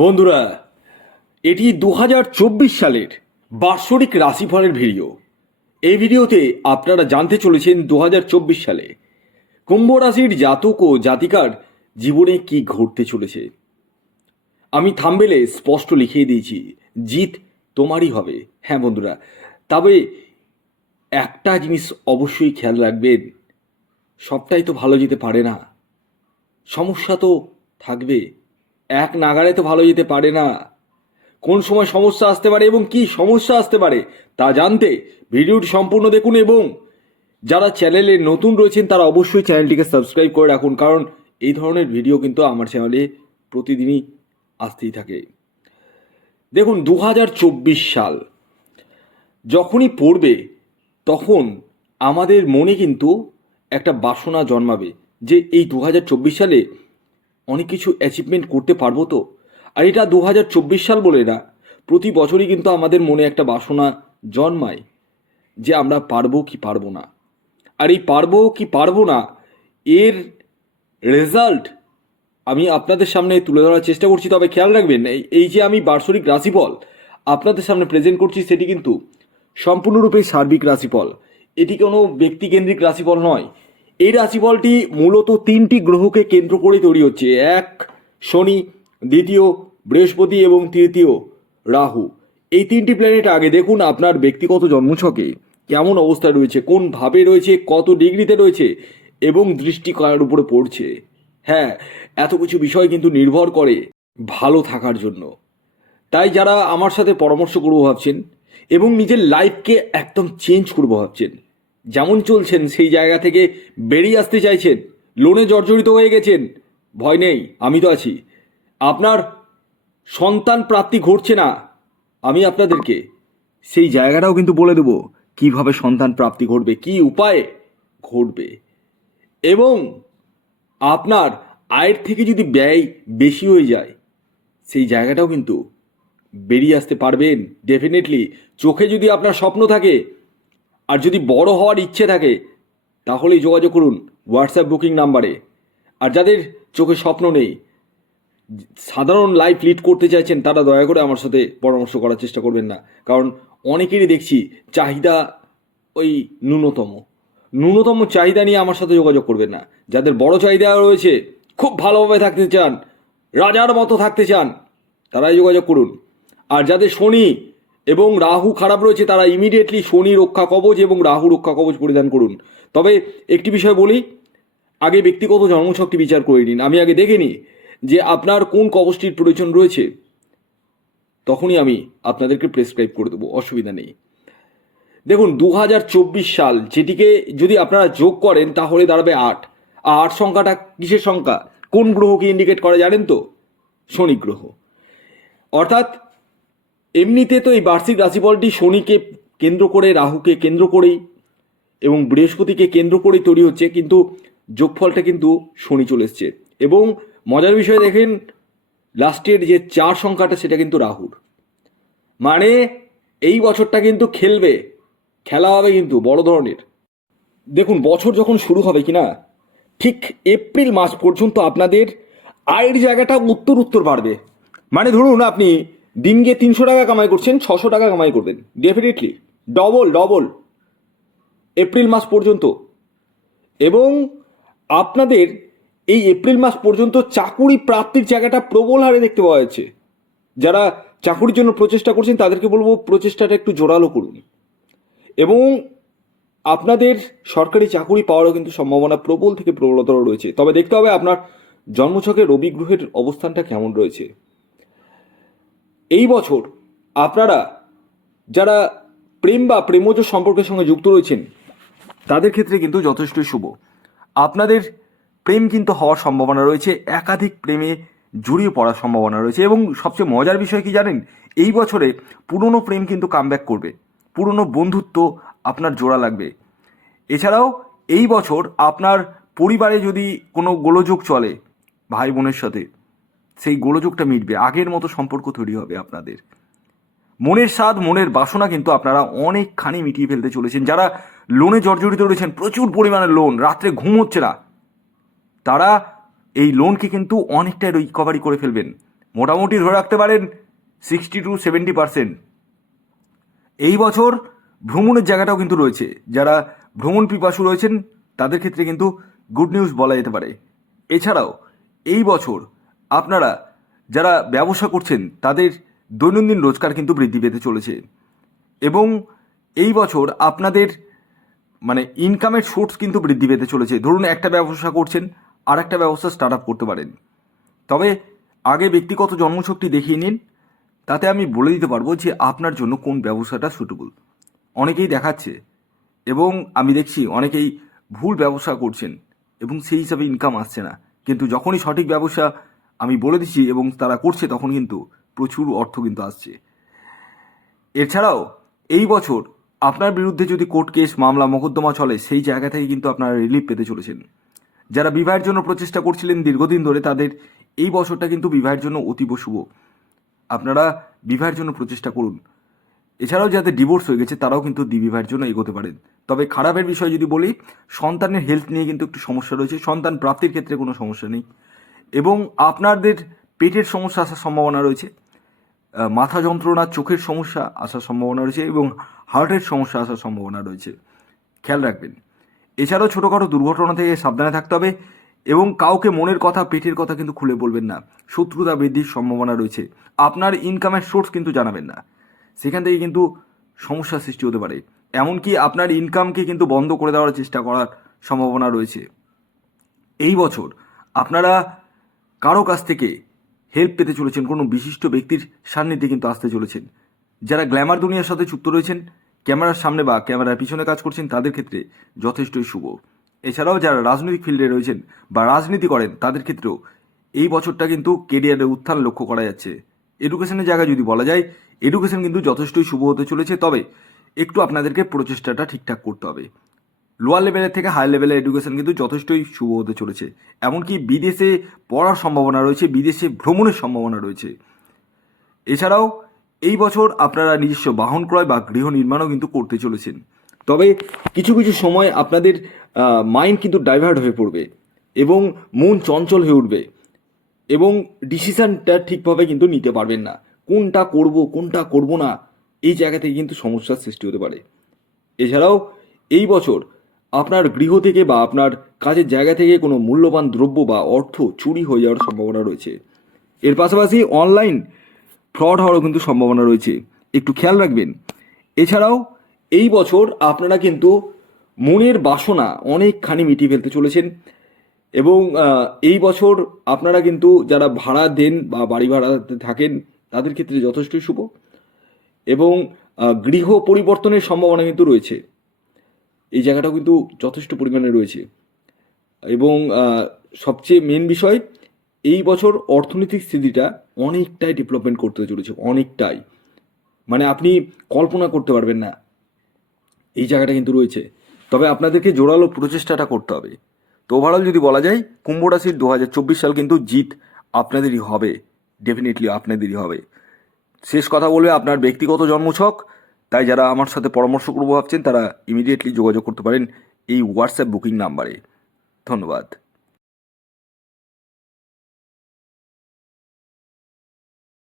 বন্ধুরা, এটি দু হাজার চব্বিশ সালের বার্ষরিক রাশিফলের ভিডিও। এই ভিডিওতে আপনারা জানতে চলেছেন দু হাজার চব্বিশ সালে কুম্ভ রাশির জাতক ও জাতিকার জীবনে কি ঘটতে চলেছে। আমি থাম্বেলে স্পষ্ট লিখিয়ে দিয়েছি, জিত তোমারই হবে। হ্যাঁ বন্ধুরা, তবে একটা জিনিস অবশ্যই খেয়াল রাখবেন, সবটাই তো ভালো যেতে পারে না। সমস্যা তো থাকবে। এক নাগারে তো ভালো যেতে পারে না। কোন সময় সমস্যা আসতে পারে এবং কি সমস্যা আসতে পারে তা জানতে ভিডিওটি সম্পূর্ণ দেখুন এবং যারা চ্যানেলে নতুন রয়েছেন তারা অবশ্যই চ্যানেলটিকে সাবস্ক্রাইব করে রাখুন, কারণ এই ধরনের ভিডিও কিন্তু আমার চ্যানেলে প্রতিদিনই আসতেই থাকে। দেখুন দু হাজার চব্বিশ সাল। যখনই পড়বে, তখন আমাদের মনে কিন্তু একটা বাসনা জন্মাবে যে এই দু হাজার চব্বিশ সালে অনেক কিছু অ্যাচিভমেন্ট করতে পারব তো? আর এটা দু হাজার চব্বিশ সাল বলে না, প্রতি বছরই কিন্তু আমাদের মনে একটা বাসনা জন্মায় যে আমরা পারব কি পারব না। আর এই পারব কি পারব না, এর রেজাল্ট আমি আপনাদের সামনে তুলে ধরার চেষ্টা করছি। তবে খেয়াল রাখবেন, এই যে আমি বার্ষরিক রাশিফল আপনাদের সামনে প্রেজেন্ট করছি, সেটি কিন্তু সম্পূর্ণরূপে সার্বিক রাশিফল। এটি কোনো ব্যক্তিকেন্দ্রিক রাশিফল নয় এই রাশিফলটি মূলত তিনটি গ্রহকে কেন্দ্র করে তৈরি হচ্ছে। এক, শনি, দ্বিতীয়, বৃহস্পতি এবং তৃতীয়, রাহু। এই তিনটি প্ল্যানেট আগে দেখুন আপনার ব্যক্তিগত জন্মছকে। কেমন অবস্থায় রয়েছে, কোন ভাবে রয়েছে, কত ডিগ্রিতে রয়েছে এবং দৃষ্টি কার উপরে পড়ছে। হ্যাঁ এত কিছু বিষয় কিন্তু নির্ভর করে ভালো থাকার জন্য। তাই যারা আমার সাথে পরামর্শ করব ভাবছেন এবং নিজের লাইফকে একদম চেঞ্জ করব ভাবছেন যেমন চলছেন, সেই জায়গা থেকে বেরিয়ে আসতে চাইছেন, লোনে জর্জরিত হয়ে গেছেন, ভয় নেই, আমি তো আছি। আপনার সন্তান প্রাপ্তি ঘটছে না, আমি আপনাদেরকে সেই জায়গাটাও কিন্তু বলে দেবো, কীভাবে সন্তান প্রাপ্তি ঘটবে, কি উপায়ে ঘটবে। এবং আপনার আয়ের থেকে যদি ব্যয় বেশি হয়ে যায়, সেই জায়গাটাও কিন্তু বেরিয়ে আসতে পারবেন ডেফিনেটলি চোখে যদি আপনার স্বপ্ন থাকে আর যদি বড় হওয়ার ইচ্ছে থাকে, তাহলেই যোগাযোগ করুন হোয়াটসঅ্যাপ বুকিং নাম্বারে। আর যাদের চোখে স্বপ্ন নেই, সাধারণ লাইফ লিড করতে চাইছেন, তারা দয়া করে আমার সাথে পরামর্শ করার চেষ্টা করবেন না। কারণ অনেকেরই দেখছি চাহিদা ওই ন্যূনতম। ন্যূনতম চাহিদা নিয়ে আমার সাথে যোগাযোগ করবেন না। যাদের বড় চাহিদা রয়েছে, খুব ভালোভাবে থাকতে চান, রাজার মতো থাকতে চান, তারাই যোগাযোগ করুন। আর যাদের শনি এবং রাহু খারাপ রয়েছে, তারা ইমিডিয়েটলি শনি রক্ষা কবচ এবং রাহু রক্ষা কবচ পরিধান করুন। তবে একটি বিষয় বলি, আগে ব্যক্তিগত জন্মশক্তি বিচার করে নিন। আমি আগে দেখে নিই যে আপনার কোন কবচটির প্রয়োজন রয়েছে। তখনই আমি আপনাদেরকে প্রেসক্রাইব করে দেবো, অসুবিধা নেই। দেখুন দু হাজার চব্বিশ সাল, যেটিকে যদি আপনারা যোগ করেন, তাহলে দাঁড়াবে আট। আর আট সংখ্যাটা কিসের সংখ্যা? কোন গ্রহকে ইন্ডিকেট করে জানেন তো? শনি গ্রহ। অর্থাৎ এমনিতে তো এই বার্ষিক রাশিফলটি শনিকে কেন্দ্র করে, রাহুকে কেন্দ্র করেই এবং বৃহস্পতিকে কেন্দ্র করেই তৈরি হচ্ছে, কিন্তু যোগফলটা কিন্তু শনি চলে এসছে। এবং মজার বিষয় দেখেন লাস্টের যে চার সংখ্যাটা সেটা কিন্তু রাহুর। মানে এই বছরটা কিন্তু খেলবে, খেলা হবে কিন্তু বড় ধরনের। দেখুন, বছর যখন শুরু হবে কিনা, ঠিক এপ্রিল মাস পর্যন্ত আপনাদের আয়ের জায়গাটা উত্তর উত্তর বাড়বে। মানে ধরুন আপনি দিন গিয়ে তিনশো টাকা কামাই করছেন, ছশো টাকা কামাই করবেন। ডেফিনেটলি ডবল ডবল এপ্রিল মাস পর্যন্ত। এবং আপনাদের এই এপ্রিল মাস পর্যন্ত চাকুরি প্রাপ্তির জায়গাটা প্রবল হারে দেখতে পাওয়া যাচ্ছে। যারা চাকুরির জন্য প্রচেষ্টা করছেন, তাদেরকে বলব প্রচেষ্টাটা একটু জোরালো করুন। এবং আপনাদের সরকারি চাকুরি পাওয়ারও কিন্তু সম্ভাবনা প্রবল থেকে প্রবলতর রয়েছে। তবে দেখতে হবে আপনার জন্মছকে রবি গ্রহের অবস্থানটা কেমন রয়েছে। এই বছর আপনারা যারা প্রেম বা প্রেমজ সম্পর্কের সঙ্গে যুক্ত রয়েছেন, তাদের ক্ষেত্রে কিন্তু যথেষ্ট শুভ। আপনাদের প্রেম কিন্তু হওয়ার সম্ভাবনা রয়েছে, একাধিক প্রেমে জড়িয়ে পড়ার সম্ভাবনা রয়েছে এবং সবচেয়ে মজার বিষয় কি জানেন? এই বছরে পুরনো প্রেম কিন্তু কামব্যাক করবে। পুরনো বন্ধুত্ব আপনার জোড়া লাগবে। এছাড়াও এই বছর আপনার পরিবারে যদি কোনো গোলযোগ চলে, ভাই বোনের সাথে সেই গোলযোগটা মিটবে, আগের মতো সম্পর্ক তৈরি হবে আপনাদের। মনের স্বাদ, মনের বাসনা কিন্তু আপনারা অনেকখানি মিটিয়ে ফেলতে চলেছেন। যারা লোনে জর্জরিত রয়েছেন, প্রচুর পরিমাণে লোন রাত্রে ঘুম হচ্ছে না, তারা এই লোনকে কিন্তু অনেকটাই রিকভারি করে ফেলবেন। মোটামুটি ধরে রাখতে পারেন সিক্সটি টু সেভেন্টি পার্সেন্ট এই বছর ভ্রমণের জায়গাটাও কিন্তু রয়েছে। যারা ভ্রমণ পিপাসু রয়েছেন, তাদের ক্ষেত্রে কিন্তু গুড নিউজ বলা যেতে পারে। এছাড়াও, এই বছর আপনারা যারা ব্যবসা করছেন, তাদের দৈনন্দিন রোজগার কিন্তু বৃদ্ধি পেতে চলেছে। এবং এই বছর আপনাদের মানে ইনকামের সোর্স কিন্তু বৃদ্ধি পেতে চলেছে। ধরুন, একটা ব্যবসা করছেন আর একটা ব্যবসা স্টার্ট আপ করতে পারেন। তবে আগে ব্যক্তিগত জন্মশক্তি দেখিয়ে নিন, তাতে আমি বলে দিতে পারব যে আপনার জন্য কোন ব্যবসাটা সুটেবল অনেকেই দেখাচ্ছে, এবং আমি দেখছি অনেকেই ভুল ব্যবসা করছেন, এবং সেই হিসাবে ইনকাম আসছে না। কিন্তু যখনই সঠিক ব্যবসা আমি বলে দিচ্ছি এবং তারা করছে তখন কিন্তু প্রচুর অর্থ কিন্তু আসছে। এছাড়াও, এই বছর আপনার বিরুদ্ধে যদি কোর্ট কেস, মামলা, মোকদ্দমা চলে, সেই জায়গা থেকে কিন্তু আপনারা রিলিফ পেতে চলেছেন। যারা বিবাহের জন্য প্রচেষ্টা করছিলেন দীর্ঘদিন ধরে, তাদের এই বছরটা কিন্তু বিবাহের জন্য অতীব শুভ। আপনারা বিবাহের জন্য প্রচেষ্টা করুন। এছাড়াও যাদের ডিভোর্স হয়ে গেছে, তারাও কিন্তু বিবাহের জন্য এগোতে পারেন। তবে খারাপের বিষয় যদি বলি, সন্তানের হেলথ নিয়ে কিন্তু একটু সমস্যা রয়েছে। সন্তান প্রাপ্তির ক্ষেত্রে কোনো সমস্যা নেই। এবং আপনাদের পেটের সমস্যা আসার সম্ভাবনা রয়েছে মাথা যন্ত্রণা, চোখের সমস্যা আসার সম্ভাবনা রয়েছে এবং হার্টের সমস্যা আসার সম্ভাবনা রয়েছে। খেয়াল রাখবেন। এছাড়াও ছোটোখাটো দুর্ঘটনা থেকে সাবধানে থাকতে হবে এবং কাউকে মনের কথা, পেটের কথা কিন্তু খুলে বলবেন না। শত্রুতা বৃদ্ধির সম্ভাবনা রয়েছে। আপনার ইনকামের সোর্স কিন্তু জানাবেন না। সেখান থেকে কিন্তু সমস্যার সৃষ্টি হতে পারে। এমনকি আপনার ইনকামকে কিন্তু বন্ধ করে দেওয়ার চেষ্টা করার সম্ভাবনা রয়েছে। এই বছর আপনারা কারও কাছ থেকে হেল্প পেতে চলেছেন, কোনো বিশিষ্ট ব্যক্তির সান্নিধ্যে কিন্তু আসতে চলেছেন। যারা গ্ল্যামার দুনিয়ার সাথে যুক্ত রয়েছেন, ক্যামেরার সামনে বা ক্যামেরার পিছনে কাজ করছেন, তাদের ক্ষেত্রে যথেষ্টই শুভ। এছাড়াও যারা রাজনৈতিক ফিল্ডে রয়েছেন বা রাজনীতি করেন, তাদের ক্ষেত্রেও এই বছরটা কিন্তু কেরিয়ারের উত্থান লক্ষ্য করা যাচ্ছে। এডুকেশনের জায়গায় যদি বলা যায় এডুকেশন কিন্তু যথেষ্টই শুভ হতে চলেছে, তবে একটু আপনাদেরকে প্রচেষ্টাটা ঠিকঠাক করতে হবে। লোয়ার লেভেলের থেকে হাই লেভেলের এডুকেশন কিন্তু যথেষ্টই শুভ হতে চলেছে। এমনকি বিদেশে পড়ার সম্ভাবনা রয়েছে, বিদেশে ভ্রমণের সম্ভাবনা রয়েছে। এছাড়াও এই বছর আপনারা নিজস্ব বাহন ক্রয় বা গৃহ নির্মাণও কিন্তু করতে চলেছেন। তবে কিছু কিছু সময় আপনাদের মাইন্ড কিন্তু ডাইভার্ট হয়ে পড়বে এবং মন চঞ্চল হয়ে উঠবে এবং ডিসিশনটা ঠিকভাবে কিন্তু নিতে পারবেন না। কোনটা করব কোনটা করব না, এই জায়গা থেকে কিন্তু সমস্যার সৃষ্টি হতে পারে। এছাড়াও এই বছর আপনার গৃহ থেকে বা আপনার কাজের জায়গা থেকে কোনো মূল্যবান দ্রব্য বা অর্থ চুরি হয়ে যাওয়ার সম্ভাবনা রয়েছে। এর পাশাপাশি অনলাইন ফ্রড হওয়ারও কিন্তু সম্ভাবনা রয়েছে। একটু খেয়াল রাখবেন। এছাড়াও এই বছর আপনারা কিন্তু মনের বাসনা অনেকখানি মিটিয়ে ফেলতে চলেছেন এবং এই বছর আপনারা কিন্তু যারা ভাড়া দেন বা বাড়ি ভাড়াতে থাকেন, তাদের ক্ষেত্রে যথেষ্টই শুভ এবং গৃহ পরিবর্তনের সম্ভাবনা কিন্তু রয়েছে। এই জায়গাটাও কিন্তু যথেষ্ট পরিমাণে রয়েছে। এবং সবচেয়ে মেন বিষয়, এই বছর অর্থনৈতিক স্থিতিটা অনেকটাই ডেভেলপমেন্ট করতে চলেছে, অনেকটাই। মানে আপনি কল্পনা করতে পারবেন না, এই জায়গাটা কিন্তু রয়েছে। তবে আপনাদেরকে জোরালো প্রচেষ্টাটা করতে হবে। তো ওভারঅল যদি বলা যায়, কুম্ভ রাশির দু হাজার চব্বিশ সাল কিন্তু জিত আপনাদেরই হবে ডেফিনেটলি আপনাদেরই হবে। শেষ কথা বলবে আপনার ব্যক্তিগত জন্মছক তাই যারা আমার সাথে পরামর্শ করব ভাবছেন, তারা ইমিডিয়েটলি যোগাযোগ করতে পারেন এই হোয়াটসঅ্যাপ বুকিং নাম্বারে ধন্যবাদ।